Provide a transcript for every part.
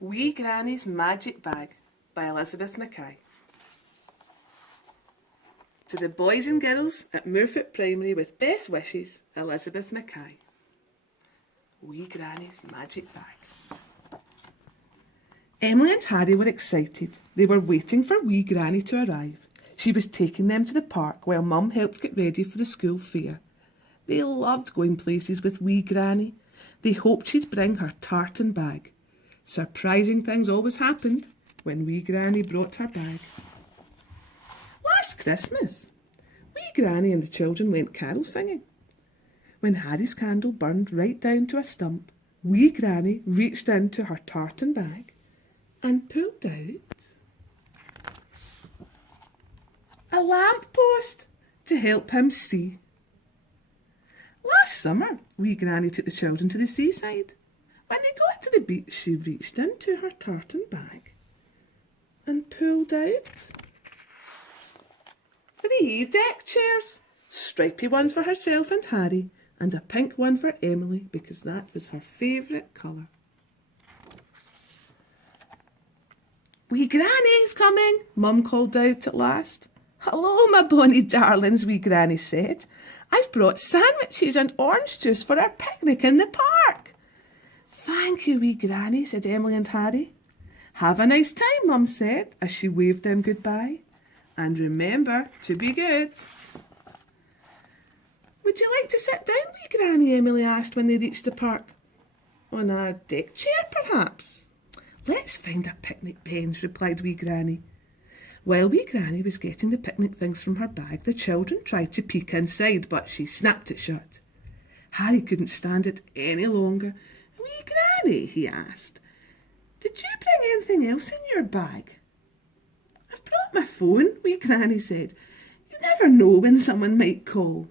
Wee Granny's Magic Bag by Elizabeth Mackay. To the boys and girls at Moorfoot Primary with best wishes, Elizabeth Mackay. Wee Granny's Magic Bag. Emily and Harry were excited. They were waiting for Wee Granny to arrive. She was taking them to the park while Mum helped get ready for the school fair. They loved going places with Wee Granny. They hoped she'd bring her tartan bag. Surprising things always happened when Wee Granny brought her bag. Last Christmas, Wee Granny and the children went carol singing. When Harry's candle burned right down to a stump, Wee Granny reached into her tartan bag and pulled out a lamp post to help him see. Last summer, Wee Granny took the children to the seaside. When they got to the beach, she reached into her tartan bag and pulled out 3 deck chairs, stripy ones for herself and Harry, and a pink one for Emily because that was her favourite colour. Wee Granny's coming, Mum called out at last. Hello, my bonny darlings, Wee Granny said. I've brought sandwiches and orange juice for our picnic in the park. Thank you, Wee Granny, said Emily and Harry. Have a nice time, Mum said, as she waved them goodbye. And remember to be good. Would you like to sit down, Wee Granny? Emily asked when they reached the park. On a deck chair, perhaps? Let's find a picnic bench, replied Wee Granny. While Wee Granny was getting the picnic things from her bag, the children tried to peek inside, but she snapped it shut. Harry couldn't stand it any longer. Wee Granny, he asked, did you bring anything else in your bag? I've brought my phone, Wee Granny said. You never know when someone might call.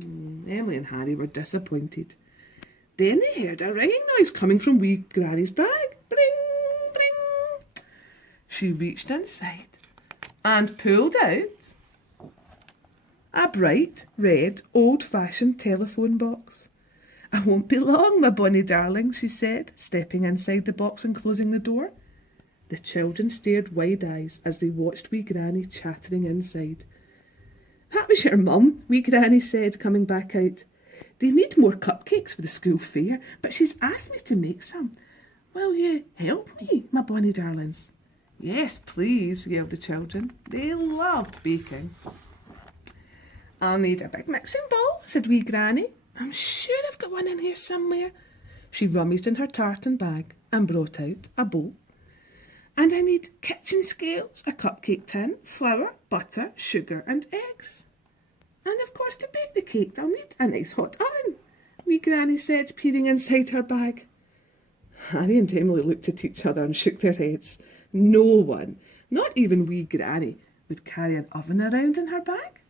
Emily and Harry were disappointed. Then they heard a ringing noise coming from Wee Granny's bag. Bring, bring. She reached inside and pulled out a bright, red, old-fashioned telephone box. I won't be long, my bonny darling, she said, stepping inside the box and closing the door. The children stared wide-eyes as they watched Wee Granny chattering inside. That was your mum, Wee Granny said, coming back out. They need more cupcakes for the school fair, but she's asked me to make some. Will you help me, my bonny darlings? Yes, please, yelled the children. They loved baking. I'll need a big mixing bowl, said Wee Granny. I'm sure I've got one in here somewhere. She rummaged in her tartan bag and brought out a bowl. And I need kitchen scales, a cupcake tin, flour, butter, sugar and eggs. And of course to bake the cake I'll need a nice hot oven, Wee Granny said, peering inside her bag. Harry and Emily looked at each other and shook their heads. No one, not even Wee Granny, would carry an oven around in her bag.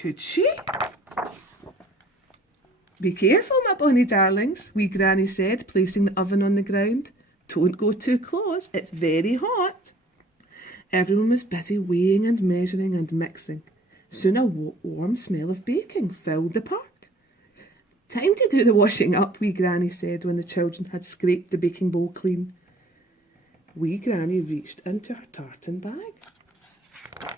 Could she? Be careful, my bonny darlings, Wee Granny said, placing the oven on the ground. Don't go too close, it's very hot. Everyone was busy weighing and measuring and mixing. Soon a warm smell of baking filled the park. Time to do the washing up, Wee Granny said when the children had scraped the baking bowl clean. Wee Granny reached into her tartan bag.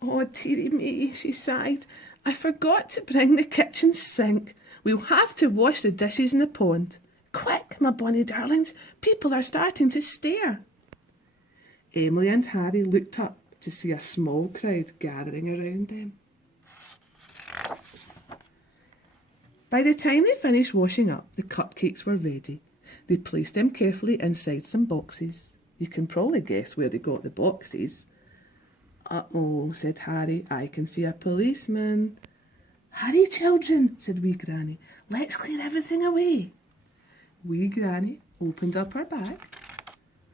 Oh, dearie me, she sighed. I forgot to bring the kitchen sink. We'll have to wash the dishes in the pond. Quick, my bonny darlings, people are starting to stare. Emily and Harry looked up to see a small crowd gathering around them. By the time they finished washing up, the cupcakes were ready. They placed them carefully inside some boxes. You can probably guess where they got the boxes. Uh-oh, said Harry, I can see a policeman. Hurry, children, said Wee Granny. Let's clear everything away. Wee Granny opened up her bag,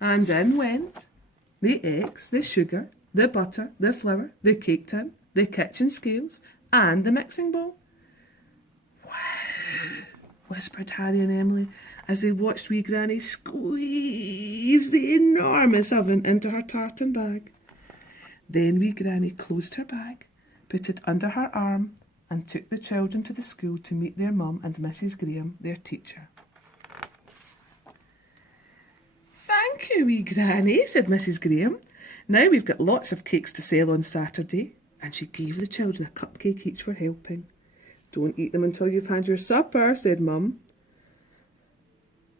and in went the eggs, the sugar, the butter, the flour, the cake tin, the kitchen scales, and the mixing bowl. Wow, whispered Harry and Emily as they watched Wee Granny squeeze the enormous oven into her tartan bag. Then Wee Granny closed her bag, put it under her arm, and took the children to the school to meet their mum and Mrs. Graham, their teacher. Thank you, wee granny, said Mrs. Graham. Now we've got lots of cakes to sell on Saturday. And she gave the children a cupcake each for helping. Don't eat them until you've had your supper, said Mum.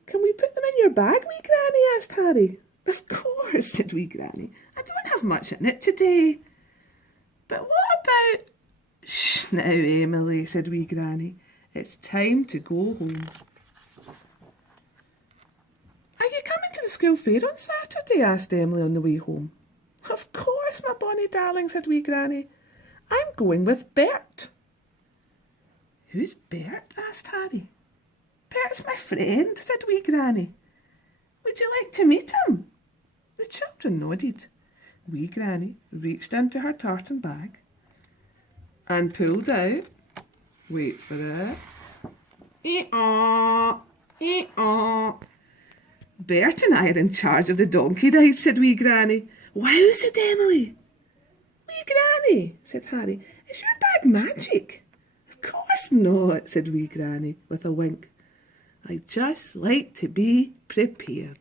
Can we put them in your bag, wee granny? Asked Harry. Of course, said wee granny. I don't have much in it today. But what about... Shh now, Emily, said wee granny. It's time to go home. Are you coming to the school fair on Saturday? Asked Emily on the way home. Of course, my bonny darling, said wee granny. I'm going with Bert. Who's Bert? Asked Harry. Bert's my friend, said wee granny. Would you like to meet him? The children nodded. Wee granny reached into her tartan bag and pulled out, wait for it, ee-aw, ee-aw. Bert and I are in charge of the donkey ride, said wee granny. Wow, said Emily. Wee granny, said Harry, is your bag magic? Of course not, said wee granny with a wink. I just like to be prepared.